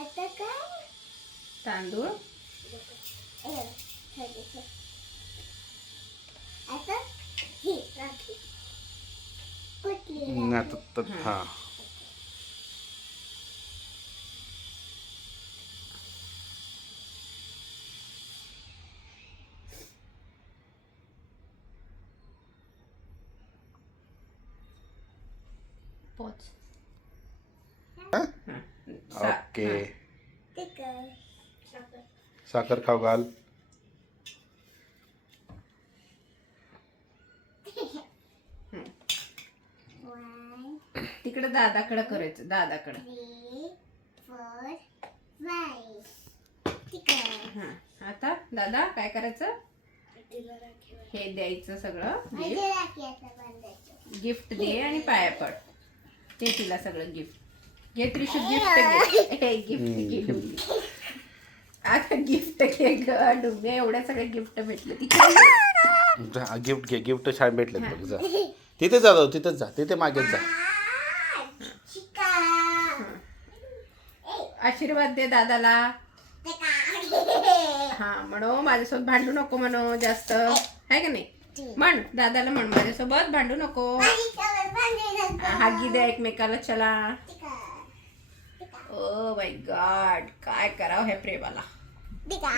आता काय तांदूळ आता ही राखी कुठली हा पोच. ओके. ते काय साखर खाऊ घाल. तिकडे दादाकडे करायचं, दादाकडे. 3 4 5 ठीक आहे. हा आता दादा काय करायचं, हे द्यायचं सगळं माझी गिफ्ट. राखी आता बांधायची. गिफ्ट दे आणि पाया पड. ते तिला सगळं गिफ्ट घे. त्रिशू गिफ्ट घे. हे गिफ्ट घे डुम्मी. आता गिफ्ट घे ग डुम्मी. एवढ्या सगळ्या गिफ्ट भेटले तिच्या. गिफ्ट घे. गिफ्ट छान भेटलेत बघ. जा तिथे जा जाऊ, तिथेच जा, तिथे मागेच जा. चिका आशीर्वाद दे दादाला. चिका हा म्हणो, माझ्यासोबत भांडू नको म्हणो जास्त, आहे का नाही. म्हण दादाला, म्हण माझ्यासोबत भांडू नको. हागी द्या एकमेकाला. चला. ओ माय गॉड, काय करावं ह्या प्रेमाला. चिका